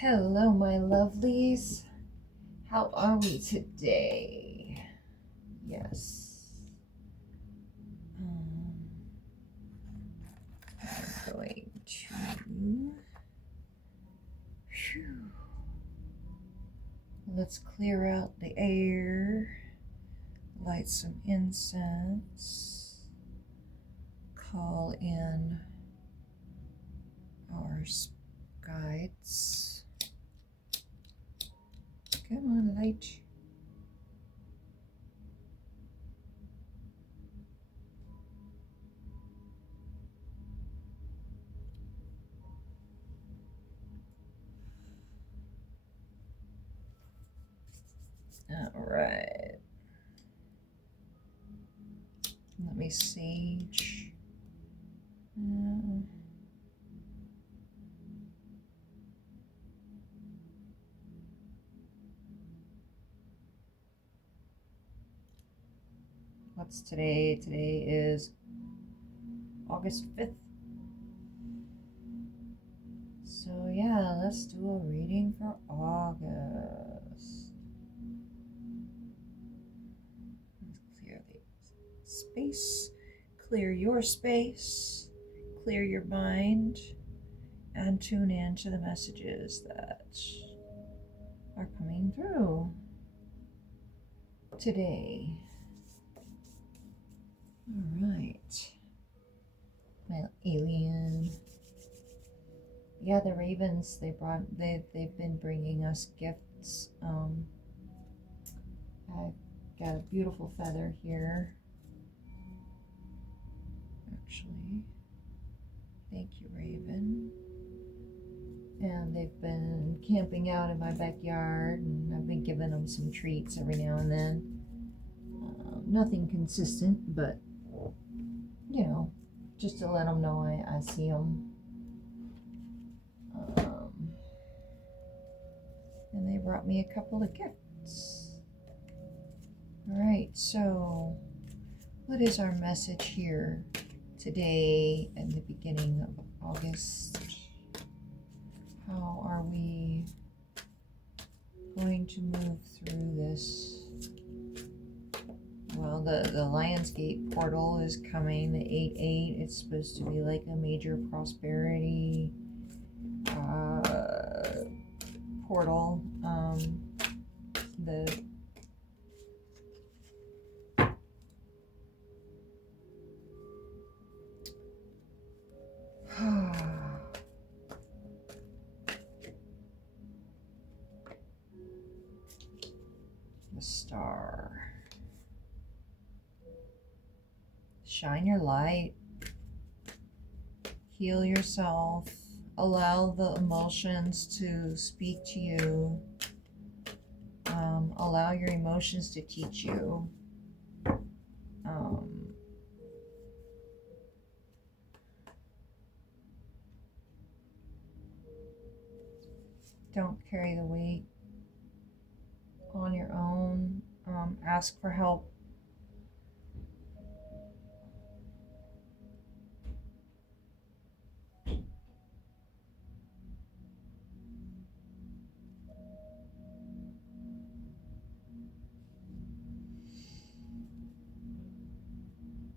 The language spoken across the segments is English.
Hello, my lovelies. How are we today? Yes. I'm going to. Whew. Let's clear out the air, light some incense, call in our guides. Come on, light. All right. Let me sage. What's today? Today is August 5th. So yeah, let's do a reading for August. Let's clear the space, clear your space, clear your mind, and tune in to the messages that are coming through today. All right, my alien. Yeah, the ravens. They've been bringing us gifts. I've got a beautiful feather here. Actually, thank you, Raven. And they've been camping out in my backyard, and I've been giving them some treats every now and then. Nothing consistent, but you know, just to let them know I see them. And they brought me a couple of gifts. All right, so what is our message here today in the beginning of August? How are we going to move through this? Well, the Lionsgate portal is coming, the 8-8. It's supposed to be like a major prosperity portal. The the star. Shine your light. Heal yourself. Allow the emotions to speak to you. Allow your emotions to teach you. Don't carry the weight on your own. Ask for help.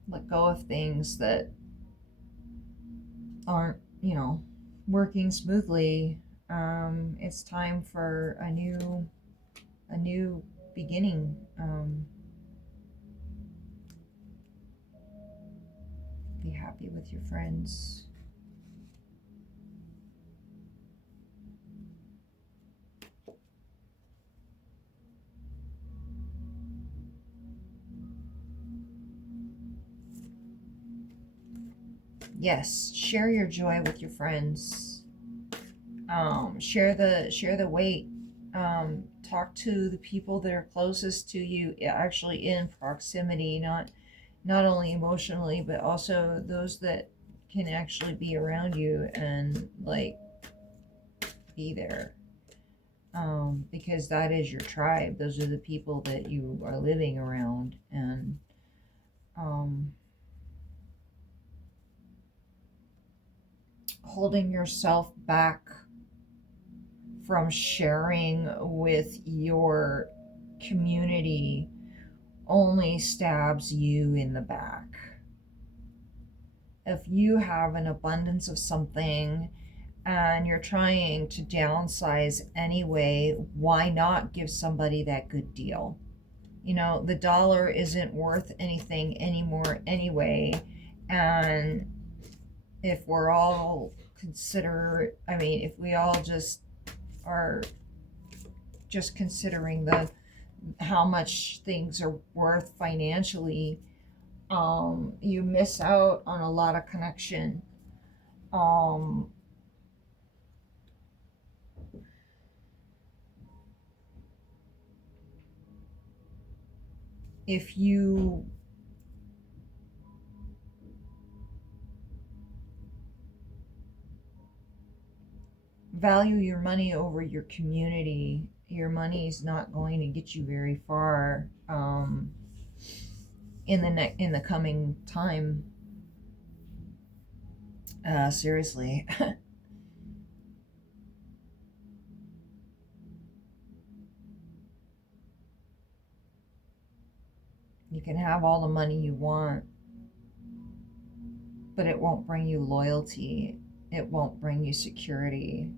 Let go of things that aren't, working smoothly. It's time for a new beginning. Be happy with your friends. Yes, share your joy with your friends. Share the weight. Talk to the people that are closest to you, actually in proximity, not only emotionally, but also those that can actually be around you and like be there. Because that is your tribe. Those are the people that you are living around, and holding yourself back from sharing with your community only stabs you in the back. If you have an abundance of something and you're trying to downsize anyway, why not give somebody that good deal? You know, the dollar isn't worth anything anymore anyway. And if we're all if we all just are just considering the how much things are worth financially, you miss out on a lot of connection. Um, if you value your money over your community, your money is not going to get you very far in the coming time. Seriously. You can have all the money you want, but it won't bring you loyalty. It won't bring you security.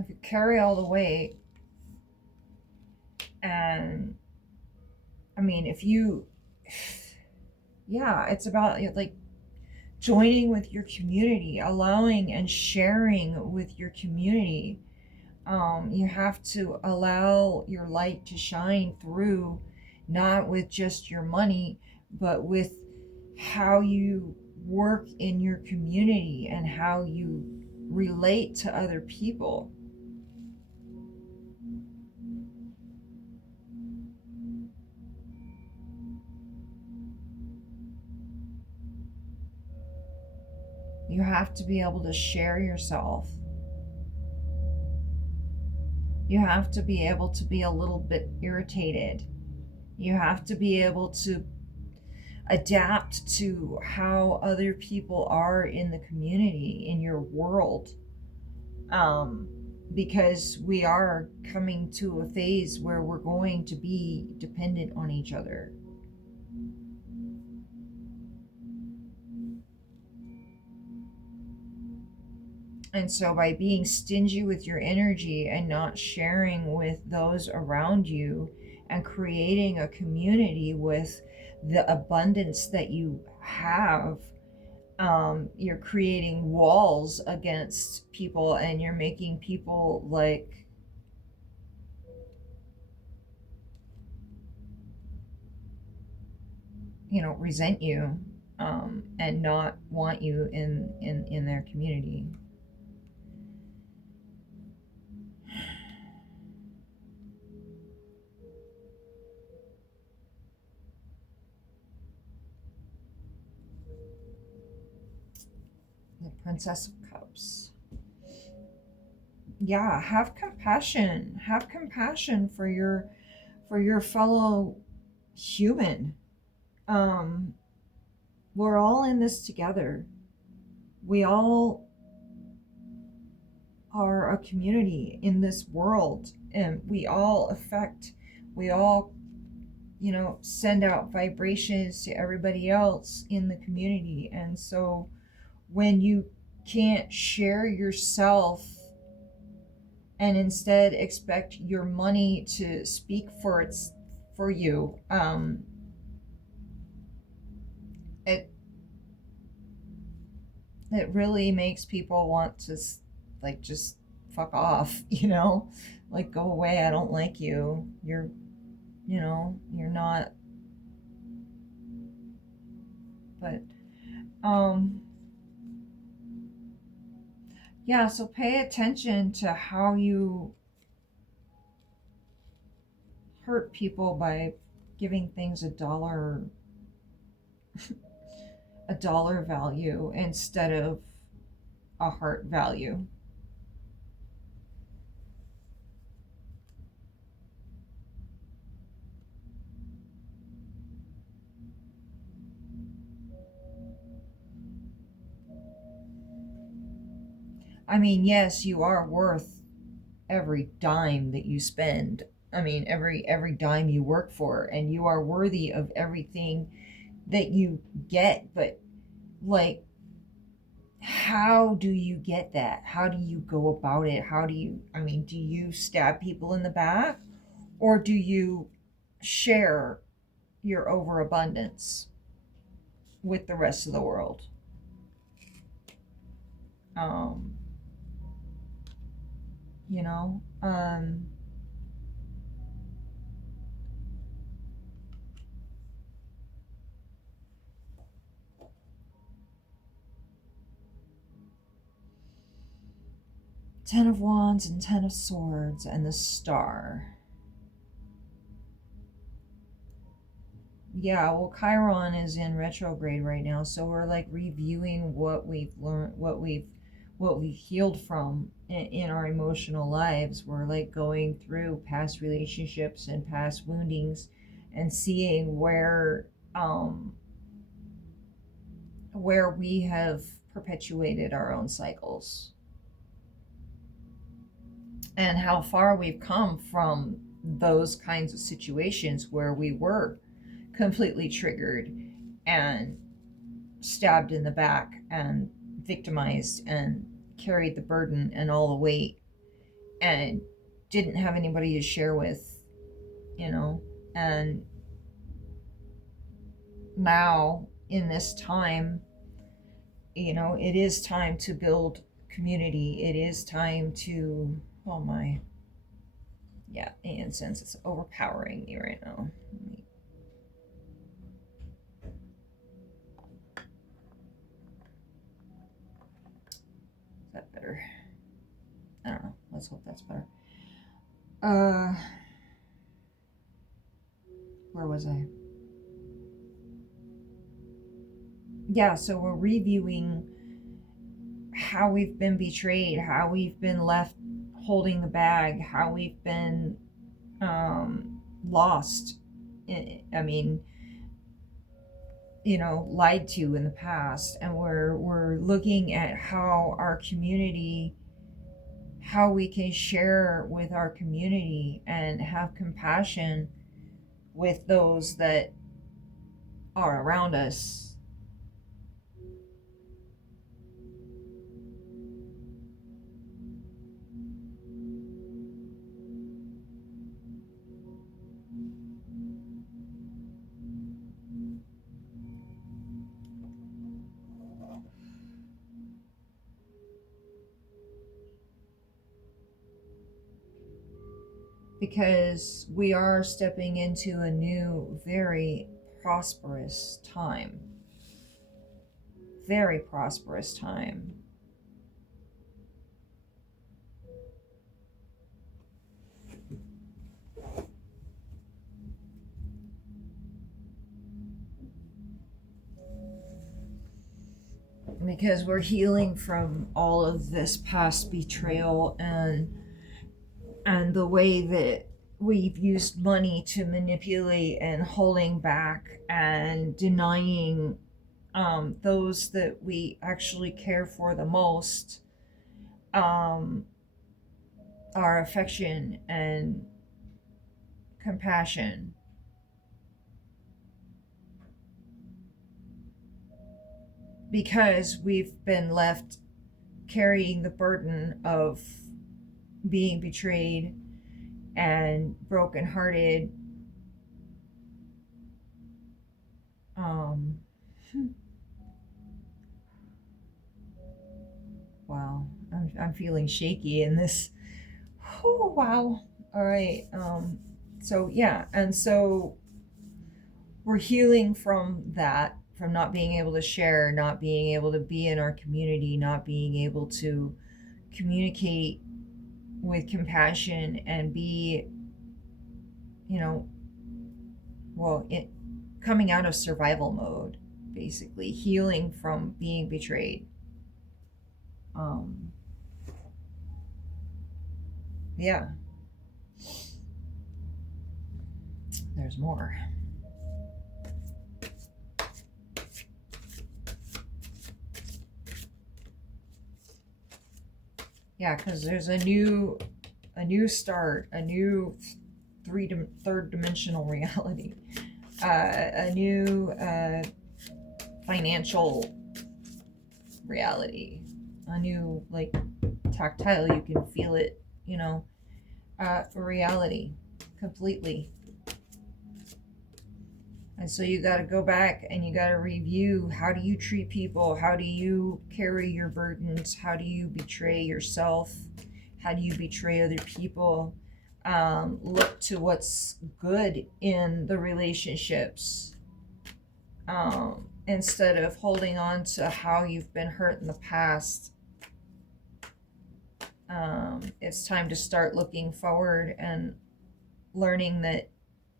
If you carry all the weight, and if you, yeah, it's about like joining with your community, allowing and sharing with your community. You have to allow your light to shine through, not with just your money, but with how you work in your community and how you relate to other people. You have to be able to share yourself. You have to be able to be a little bit irritated. You have to be able to adapt to how other people are in the community, in your world. Because we are coming to a phase where we're going to be dependent on each other. And so, by being stingy with your energy and not sharing with those around you and creating a community with the abundance that you have, you're creating walls against people, and you're making people resent you, and not want you in their community. The Princess of Cups. Yeah, have compassion. Have compassion for your fellow human. Um, we're all in this together. We all are a community in this world, and we all send out vibrations to everybody else in the community. And so when you can't share yourself and instead expect your money to speak for you, it it really makes people want to just fuck off, like, go away, I don't like you, you're not. But yeah, so pay attention to how you hurt people by giving things a dollar. a dollar value instead of a heart value. I mean, yes, you are worth every dime that you spend. I mean, every dime you work for, and you are worthy of everything that you get. But like, how do you get that? How do you go about it? How do you, I mean, do you stab people in the back, or do you share your overabundance with the rest of the world? Um, you know, 10 of Wands and 10 of Swords and the Star. Yeah, well, Chiron is in retrograde right now, so we're like reviewing what we've learned, what we've healed from in our emotional lives. We're like going through past relationships and past woundings and seeing where we have perpetuated our own cycles and how far we've come from those kinds of situations where we were completely triggered and stabbed in the back and victimized and carried the burden and all the weight and didn't have anybody to share with, you know. And now, in this time, you know, it is time to build community. It is time to, oh my, yeah, the incense is overpowering me right now. Is that better? I don't know. Let's hope that's better. Where was I? Yeah, so we're reviewing how we've been betrayed, how we've been left holding the bag, how we've been lost. I mean, you know, lied to in the past, and we're looking at how our community, how we can share with our community and have compassion with those that are around us. Because we are stepping into a new, very prosperous time. Very prosperous time. Because we're healing from all of this past betrayal and the way that we've used money to manipulate and holding back and denying those that we actually care for the most um, our affection and compassion. Because we've been left carrying the burden of being betrayed and brokenhearted. Um, wow, I'm feeling shaky in this. Oh, wow. All right. So yeah, and so we're healing from that, from not being able to share, not being able to be in our community, not being able to communicate with compassion and be, you know, well, coming out of survival mode, basically healing from being betrayed. Yeah, there's more. Yeah, because there's a new start, a new third dimensional reality, a new financial reality, a new, like, tactile, you can feel it, reality completely. And so you got to go back and you got to review, how do you treat people? How do you carry your burdens? How do you betray yourself? How do you betray other people? Look to what's good in the relationships, instead of holding on to how you've been hurt in the past. It's time to start looking forward and learning that,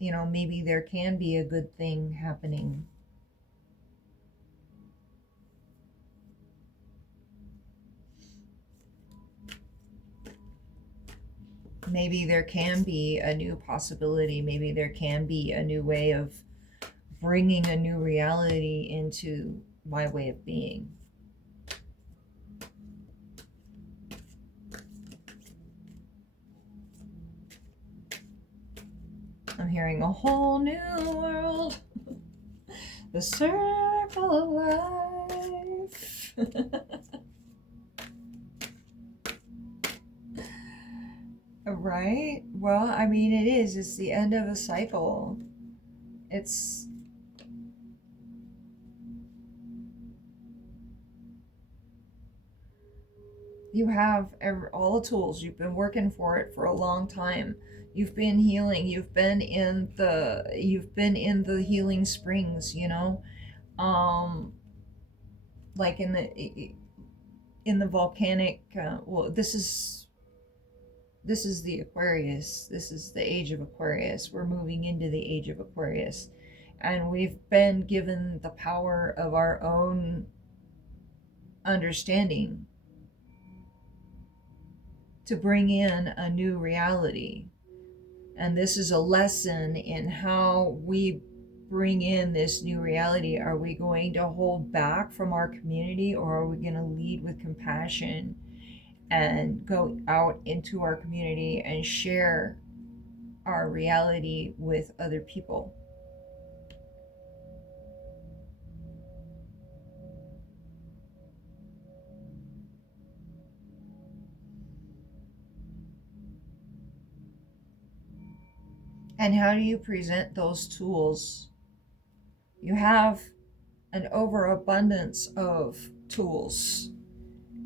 maybe there can be a good thing happening. Maybe there can be a new possibility. Maybe there can be a new way of bringing a new reality into my way of being. I'm hearing a whole new world. The circle of life. Right? Well, I mean, it is. It's the end of a cycle. It's you have all the tools. You've been working for it for a long time. You've been healing. You've been in the healing springs. Like in the volcanic. Well, this is the Aquarius. This is the age of Aquarius. We're moving into the age of Aquarius, and we've been given the power of our own understanding to bring in a new reality. And this is a lesson in how we bring in this new reality. Are we going to hold back from our community, or are we going to lead with compassion and go out into our community and share our reality with other people? And how do you present those tools? You have an overabundance of tools,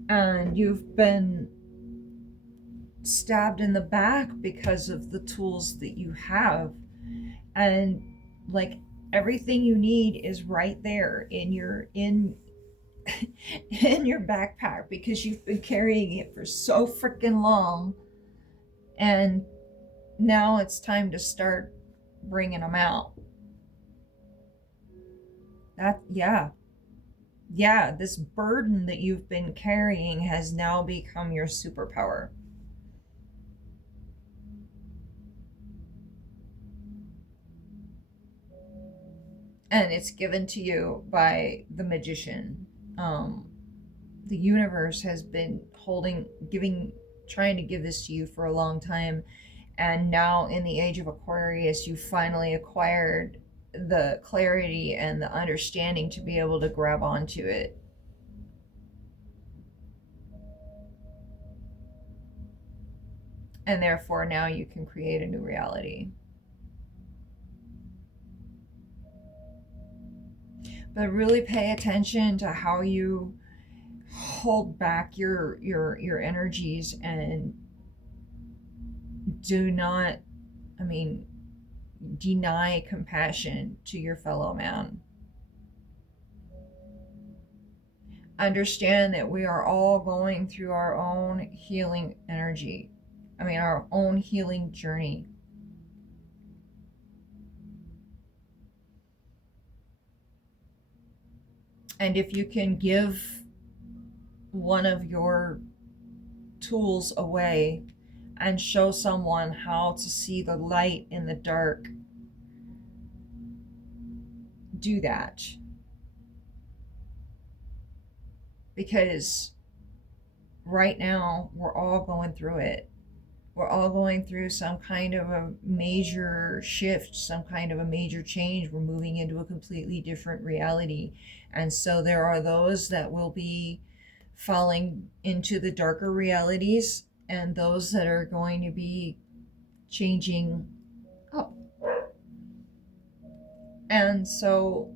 and you've been stabbed in the back because of the tools that you have. And, like, everything you need is right there in your in your backpack, because you've been carrying it for so freaking long, and now it's time to start bringing them out. This burden that you've been carrying has now become your superpower. And it's given to you by the magician. The universe has been trying to give this to you for a long time. And now, in the age of Aquarius, you finally acquired the clarity and the understanding to be able to grab onto it. And therefore, now you can create a new reality. But really pay attention to how you hold back your energies, and do not, deny compassion to your fellow man. Understand that we are all going through our own healing energy. Our own healing journey. And if you can give one of your tools away and show someone how to see the light in the dark, do that. Because right now we're all going through it. We're all going through some kind of a major shift, some kind of a major change. We're moving into a completely different reality. And so there are those that will be falling into the darker realities, and those that are going to be changing up. And so,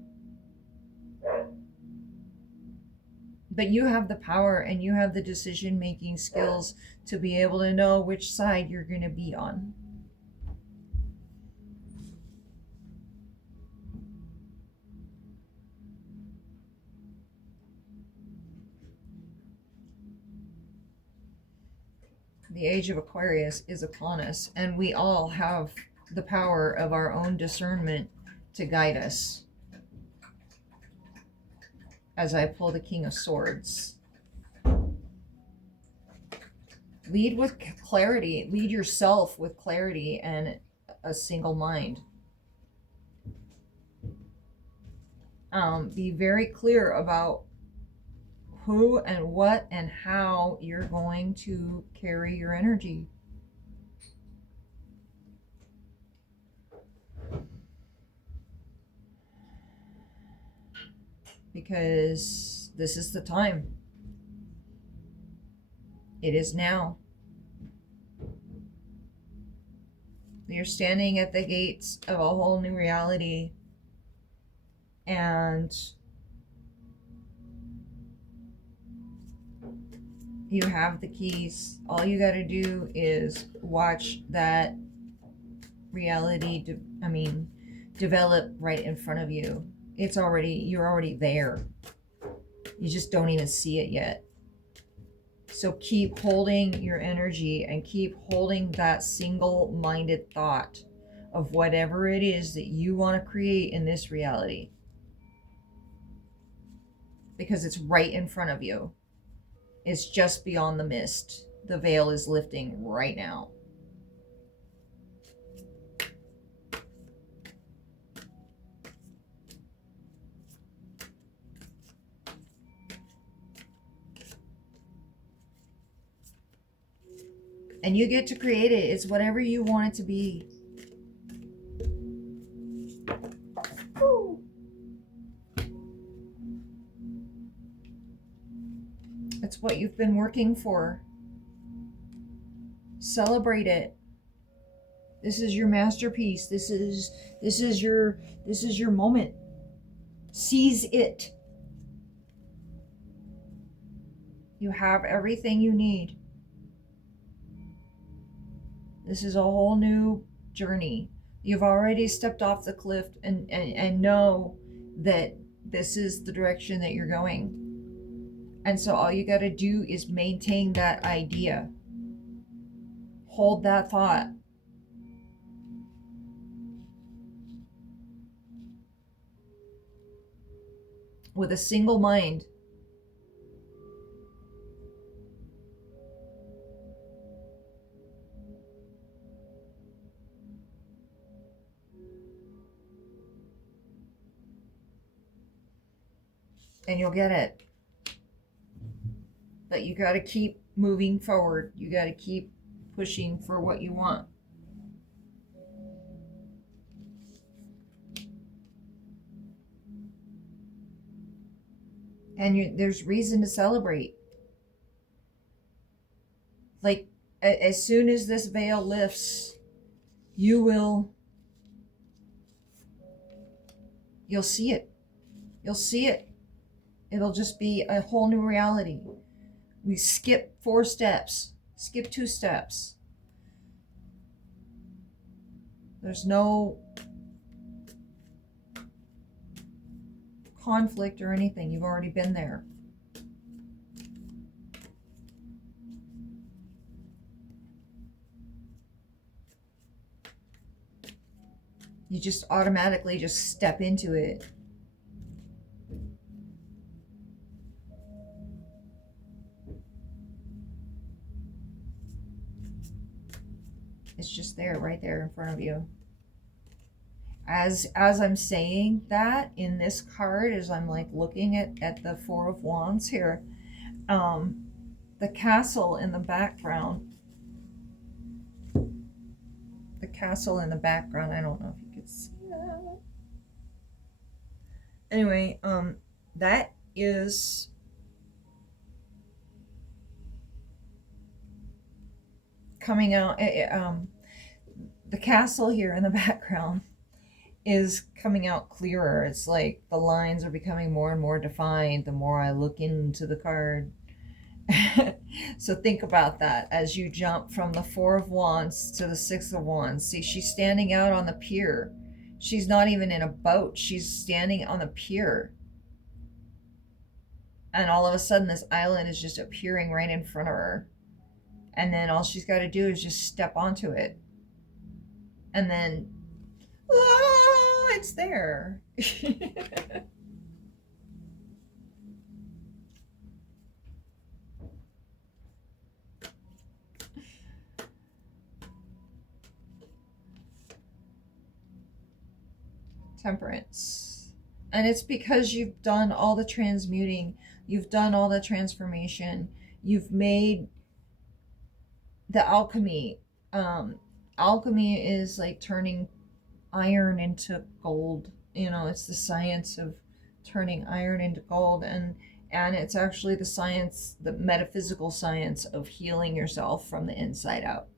but you have the power and you have the decision making skills to be able to know which side you're going to be on. The age of Aquarius is upon us, and we all have the power of our own discernment to guide us. As I pull the King of Swords, lead with clarity, lead yourself with clarity and a single mind. Be very clear about who and what and how you're going to carry your energy. Because this is the time. It is now. You're standing at the gates of a whole new reality, and you have the keys. All you got to do is watch that reality develop right in front of you. You're already there. You just don't even see it yet. So keep holding your energy and keep holding that single-minded thought of whatever it is that you want to create in this reality. Because it's right in front of you. It's just beyond the mist. The veil is lifting right now. And you get to create it. It's whatever you want it to be. Woo. It's what you've been working for. Celebrate it. This is your masterpiece. This is your moment. Seize it. You have everything you need. This is a whole new journey. You've already stepped off the cliff and know that this is the direction that you're going. And so all you got to do is maintain that idea. Hold that thought. With a single mind. And you'll get it. But you got to keep moving forward. You got to keep pushing for what you want. And there's reason to celebrate. Like, as soon as this veil lifts, you'll see it. You'll see it. It'll just be a whole new reality. We skip 4 steps, skip 2 steps. There's no conflict or anything. You've already been there. You just automatically just step into it. It's just there, right there in front of you. As I'm saying that in this card, as I'm like looking at the Four of Wands here, the castle in the background, I don't know if you could see that. Anyway, that is coming out. The castle here in the background is coming out clearer. It's like the lines are becoming more and more defined the more I look into the card. So think about that as you jump from the Four of Wands to the Six of Wands. See, she's standing out on the pier. She's not even in a boat. She's standing on the pier. And all of a sudden, this island is just appearing right in front of her. And then all she's got to do is just step onto it. And then, oh, it's there. Temperance. And it's because you've done all the transmuting, you've done all the transformation, you've made the alchemy. Alchemy is like turning iron into gold. You know, it's the science of turning iron into gold, and it's actually the science, the metaphysical science of healing yourself from the inside out.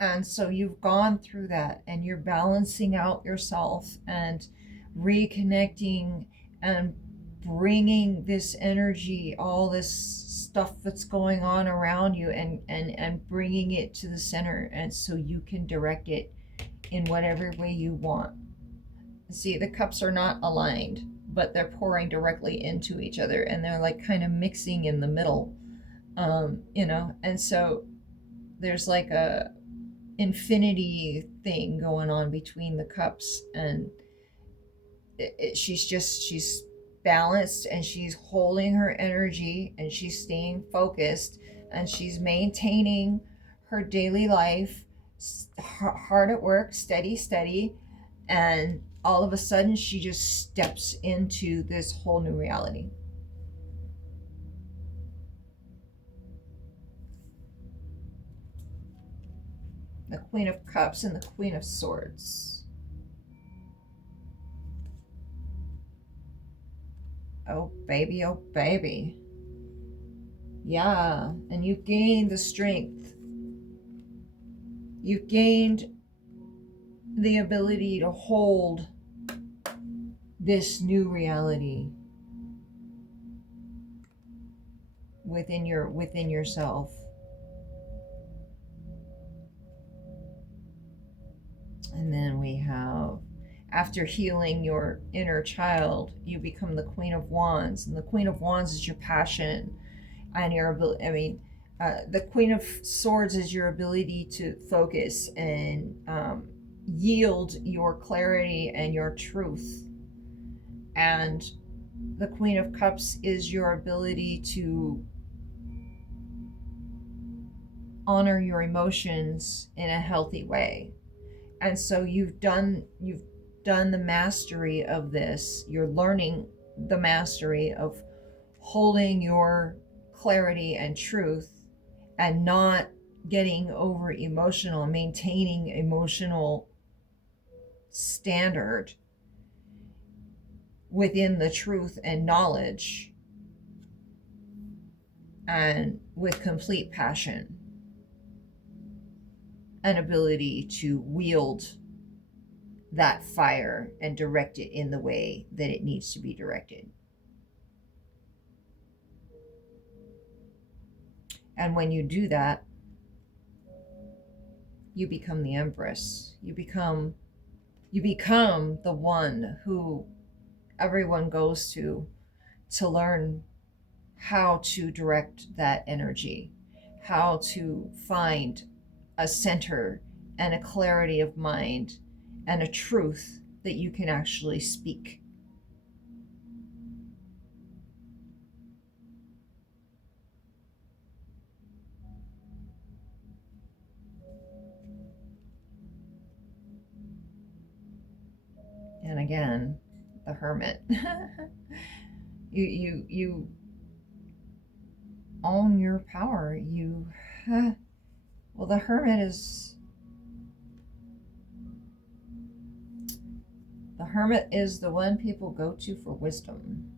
And so you've gone through that, and you're balancing out yourself and reconnecting and bringing this energy, all this stuff that's going on around you, and bringing it to the center, and so you can direct it in whatever way you want. See, the cups are not aligned, but they're pouring directly into each other, and they're like kind of mixing in the middle, you know, and so there's like a infinity thing going on between the cups, and she's balanced, and she's holding her energy, and she's staying focused, and she's maintaining her daily life, hard at work, steady, and all of a sudden she just steps into this whole new reality. The Queen of Cups and the Queen of Swords. Oh baby, oh baby. Yeah, and you've gained the strength. You've gained the ability to hold this new reality within yourself. And then we have, after healing your inner child, you become the Queen of Wands. And the Queen of Wands is your passion and your ability. The Queen of Swords is your ability to focus and yield your clarity and your truth. And the Queen of Cups is your ability to honor your emotions in a healthy way. And so you've done the mastery of this. You're learning the mastery of holding your clarity and truth and not getting over emotional, maintaining emotional standard within the truth and knowledge, and with complete passion and ability to wield that fire and direct it in the way that it needs to be directed. And when you do that, you become the Empress. You become the one who everyone goes to learn how to direct that energy, how to find a center and a clarity of mind and a truth that you can actually speak. again, the Hermit. You own your power. Well, the Hermit is the one people go to for wisdom.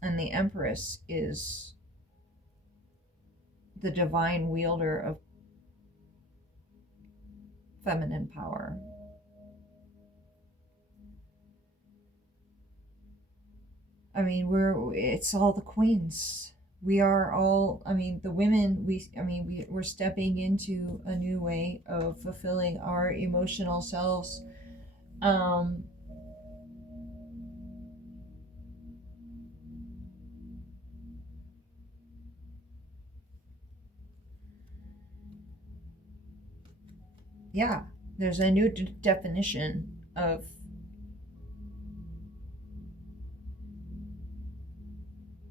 And the Empress is the divine wielder of feminine power. I mean, it's all the queens. We are all, I mean, the women, we're stepping into a new way of fulfilling our emotional selves. Yeah, there's a new definition of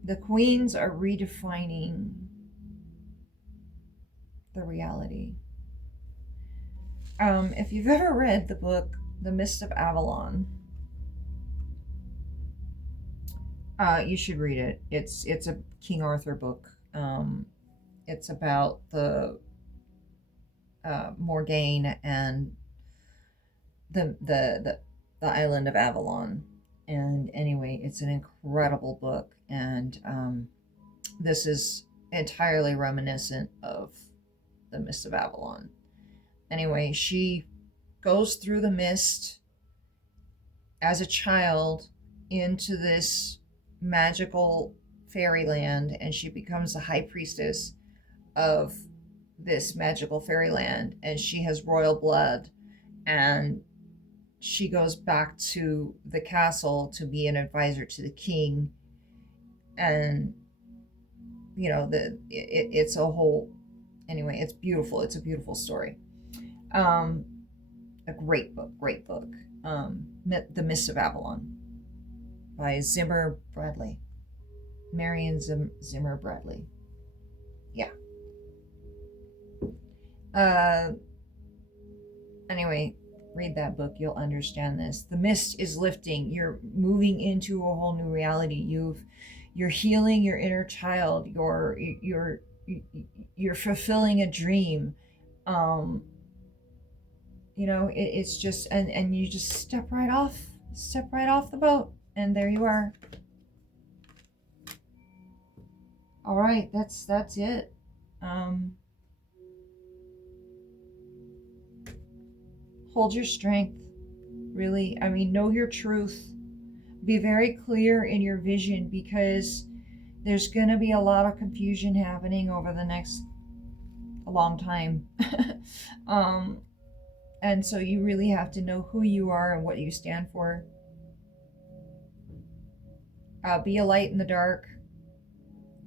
the queens are redefining the reality. If you've ever read the book The Mist of Avalon, you should read it. It's a King Arthur book. It's about the Morgaine and the island of Avalon. And anyway, it's an incredible book, and this is entirely reminiscent of the Mist of Avalon. Anyway, she goes through the mist as a child into this magical fairyland, and she becomes the high priestess of this magical fairyland, and she has royal blood, and she goes back to the castle to be an advisor to the king. And it's a whole, anyway, it's beautiful. It's a beautiful story. A great book. The Mist of Avalon by Zimmer Bradley. Marion Zimmer Bradley. Yeah. Anyway, read that book. You'll understand this. The mist is lifting. You're moving into a whole new reality. You're healing your inner child. You're fulfilling a dream. It's just, and you just step right off the boat, and there you are. All right, that's it. Hold your strength, really. I mean, know your truth. Be very clear in your vision, because there's going to be a lot of confusion happening over the next a long time. And so you really have to know who you are and what you stand for. Be a light in the dark.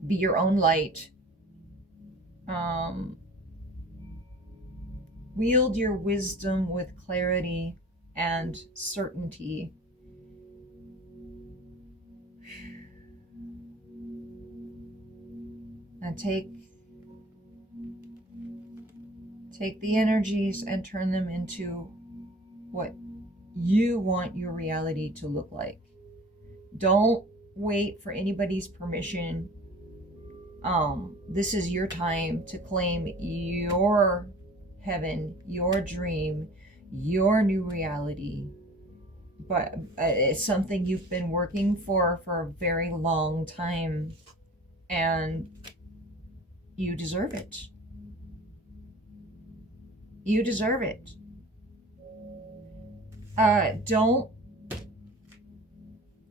Be your own light. Wield your wisdom with clarity and certainty. And take the energies and turn them into what you want your reality to look like. Don't wait for anybody's permission. This is your time to claim your heaven, your dream, your new reality. But it's something you've been working for a very long time, and you deserve it. You deserve it. Don't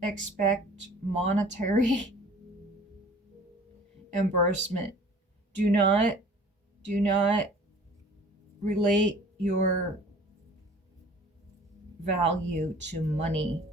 expect monetary reimbursement. Do not relate your value to money.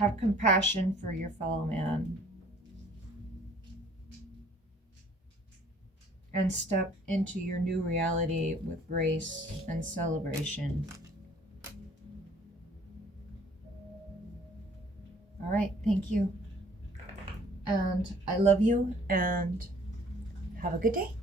Have compassion for your fellow man. And step into your new reality with grace and celebration. All right, thank you. And I love you, and have a good day.